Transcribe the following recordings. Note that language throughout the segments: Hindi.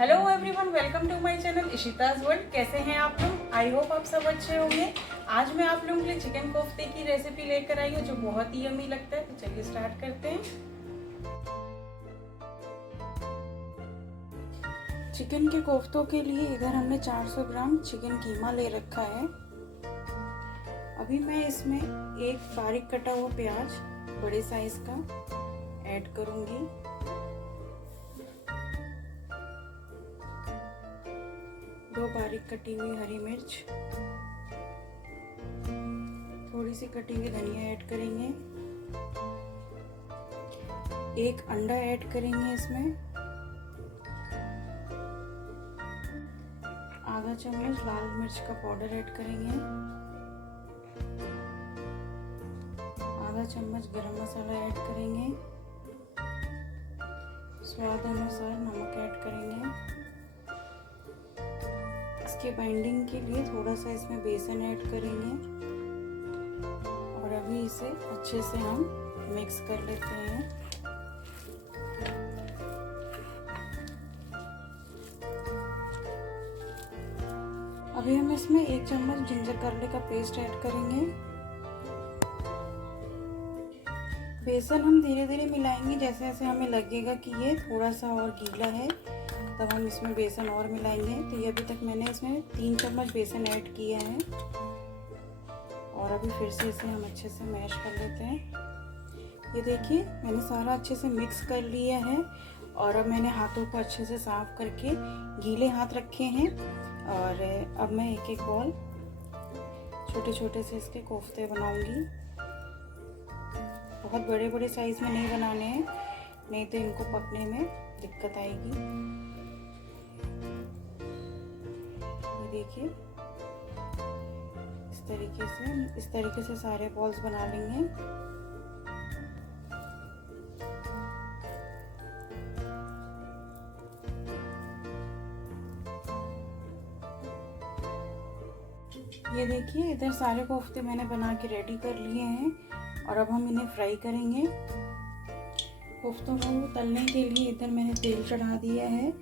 Hello everyone, welcome to my channel Ishita's world. कैसे हैं आप लोग? आई होप आप सब अच्छे होंगे। आज मैं आप लोगों के लिए चिकन कोफ्ते की रेसिपी लेकर आई हूँ जो बहुत ही यम्मी लगता है। तो चलिए स्टार्ट करते हैं। चिकन के कोफ्तों के लिए इधर हमने 400 ग्राम चिकन कीमा ले रखा है। अभी मैं इसमें एक बारीक कटा हुआ प्याज बड़े साइज का ऐड करूंगी। दो बारीक कटी हुई हरी मिर्च, थोड़ी सी कटी हुई धनिया ऐड करेंगे। एक अंडा ऐड करेंगे इसमें। आधा चम्मच लाल मिर्च का पाउडर ऐड करेंगे। आधा चम्मच गरम मसाला ऐड करेंगे। स्वाद अनुसार नमक ऐड करेंगे। इसके बाइंडिंग के लिए थोड़ा सा इसमें बेसन ऐड करेंगे और अभी इसे अच्छे से हम मिक्स कर लेते हैं। अभी हम इसमें 1 चम्मच जिंजर गार्लिक का पेस्ट ऐड करेंगे। बेसन हम धीरे धीरे मिलाएंगे, जैसे जैसे हमें लगेगा कि ये थोड़ा सा और गीला है तब हम इसमें बेसन और मिलाएंगे। तो ये अभी तक मैंने इसमें 3 चम्मच बेसन ऐड किया है और अभी फिर से इसे हम अच्छे से मैश कर लेते हैं। ये देखिए मैंने सारा अच्छे से मिक्स कर लिया है और अब मैंने हाथों को अच्छे से साफ करके गीले हाथ रखे हैं और अब मैं एक एक बॉल छोटे छोटे से इसके कोफ्ते बनाऊंगी। बहुत बड़े बड़े साइज में नहीं बनाने हैं, नहीं तो इनको पकने में दिक्कत आएगी। देखिए इस तरीके से सारे बॉल्स बना लेंगे। ये देखिए इधर सारे कोफ्ते मैंने बना के रेडी कर लिए हैं और अब हम इन्हें फ्राई करेंगे। कोफ्तों को तलने के लिए इधर मैंने तेल चढ़ा दिया है।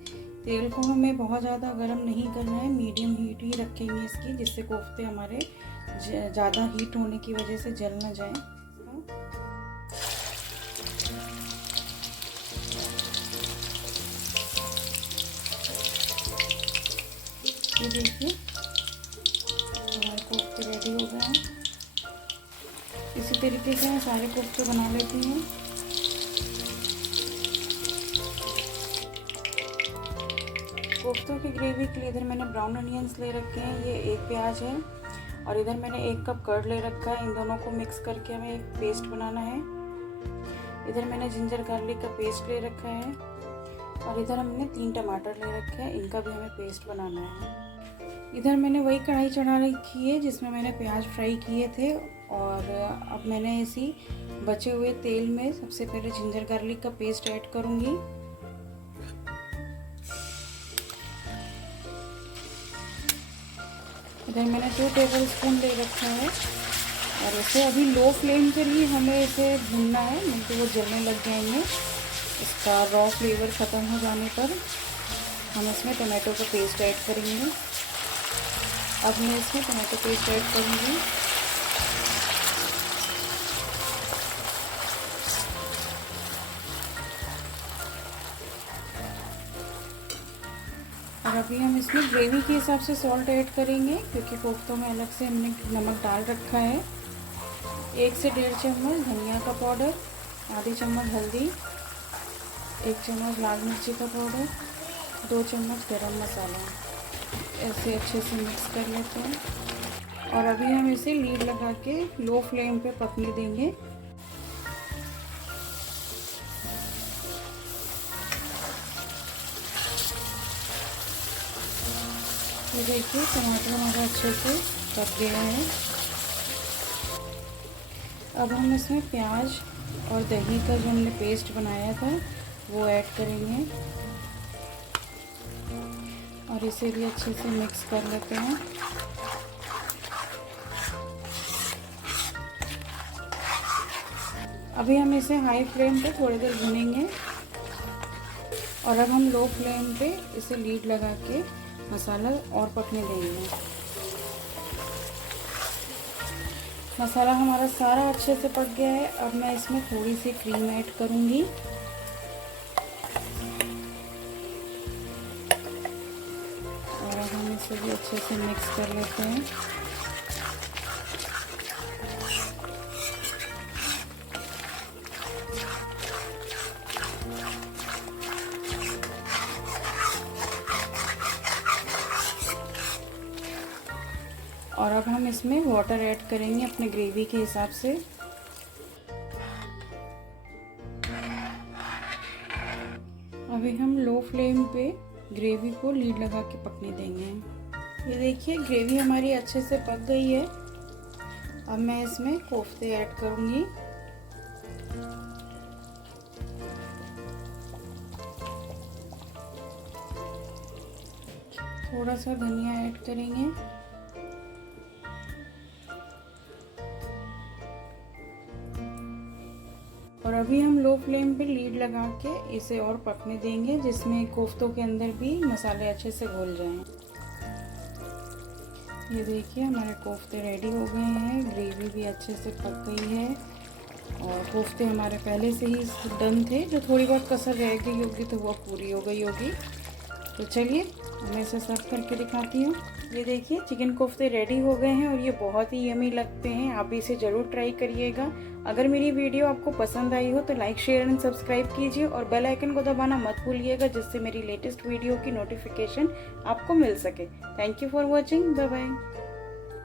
तेल को हमें बहुत ज़्यादा गर्म नहीं करना है, मीडियम हीट ही रखेंगे इसकी, जिससे कोफ्ते हमारे ज़्यादा हीट होने की वजह से जल ना जाए। ये देखिए हमारे कोफ्ते रेडी हो गए हैं। इसी तरीके से मैं सारे कोफ्ते बना लेती हूँ। कोफ्तों की ग्रेवी के लिए इधर मैंने ब्राउन अनियंस ले रखे हैं, ये एक प्याज है और इधर मैंने 1 कप कर्ड ले रखा है। इन दोनों को मिक्स करके हमें एक पेस्ट बनाना है। इधर मैंने जिंजर गार्लिक का पेस्ट ले रखा है और इधर हमने 3 टमाटर ले रखे हैं, इनका भी हमें पेस्ट बनाना है। इधर मैंने वही कढ़ाई चढ़ा रखी है जिसमें मैंने प्याज फ्राई किए थे और अब मैंने इसी बचे हुए तेल में सबसे पहले जिंजर गार्लिक का पेस्ट ऐड करूँगी। इधर मैंने 2 टेबलस्पून ले रखा है और इसे अभी लो फ्लेम पर ही हमें इसे भूनना है, नहीं तो वो जलने लग जाएंगे। इसका रॉ फ्लेवर ख़त्म हो जाने पर हम इसमें टमाटो का पेस्ट ऐड करेंगे। अब मैं इसमें टमाटो पेस्ट ऐड करूँगी। और अभी हम इसमें ग्रेवी के हिसाब से सॉल्ट ऐड करेंगे, क्योंकि कोफ्तों में अलग से हमने नमक डाल रखा है। 1 से 1.5 चम्मच धनिया का पाउडर, आधी चम्मच हल्दी, 1 चम्मच लाल मिर्ची का पाउडर, 2 चम्मच गरम मसाला। ऐसे अच्छे से मिक्स कर लेते हैं और अभी हम इसे लीड लगा के लो फ्लेम पे पकने देंगे। तो देखिए टमाटर हमारा अच्छे से पक गया है। अब हम इसमें प्याज और दही का जो हमने पेस्ट बनाया था वो ऐड करेंगे और इसे भी अच्छे से मिक्स कर लेते हैं। अभी हम इसे हाई फ्लेम पे थोड़ी देर भूनेंगे और अब हम लो फ्लेम पे इसे लीड लगा के मसाला और पकने देंगे। मसाला हमारा सारा अच्छे से पक गया है। अब मैं इसमें थोड़ी सी क्रीम ऐड करूँगी। और अब हम इसे भी अच्छे से मिक्स कर लेते हैं। और अब हम इसमें वाटर ऐड करेंगे अपने ग्रेवी के हिसाब से। अभी हम लो फ्लेम पे ग्रेवी को लीड लगा के पकने देंगे। ये देखिए ग्रेवी हमारी अच्छे से पक गई है। अब मैं इसमें कोफ्ते ऐड करूँगी। थोड़ा सा धनिया ऐड करेंगे। और अभी हम लो फ्लेम पे लीड लगा के इसे और पकने देंगे, जिसमें कोफ्तों के अंदर भी मसाले अच्छे से घुल जाएं। ये देखिए हमारे कोफ्ते रेडी हो गए हैं। ग्रेवी भी अच्छे से पक गई है और कोफ्ते हमारे पहले से ही डन थे। जो थोड़ी बहुत कसर रह गई होगी तो वो पूरी हो गई होगी। तो चलिए मैं इसे सर्व करके दिखाती हूँ। ये देखिए चिकन कोफ्ते रेडी हो गए हैं और ये बहुत ही यमी लगते हैं। आप इसे ज़रूर ट्राई करिएगा। अगर मेरी वीडियो आपको पसंद आई हो तो लाइक शेयर एंड सब्सक्राइब कीजिए और बेल आइकन को दबाना मत भूलिएगा, जिससे मेरी लेटेस्ट वीडियो की नोटिफिकेशन आपको मिल सके। Thank you for watching. Bye bye.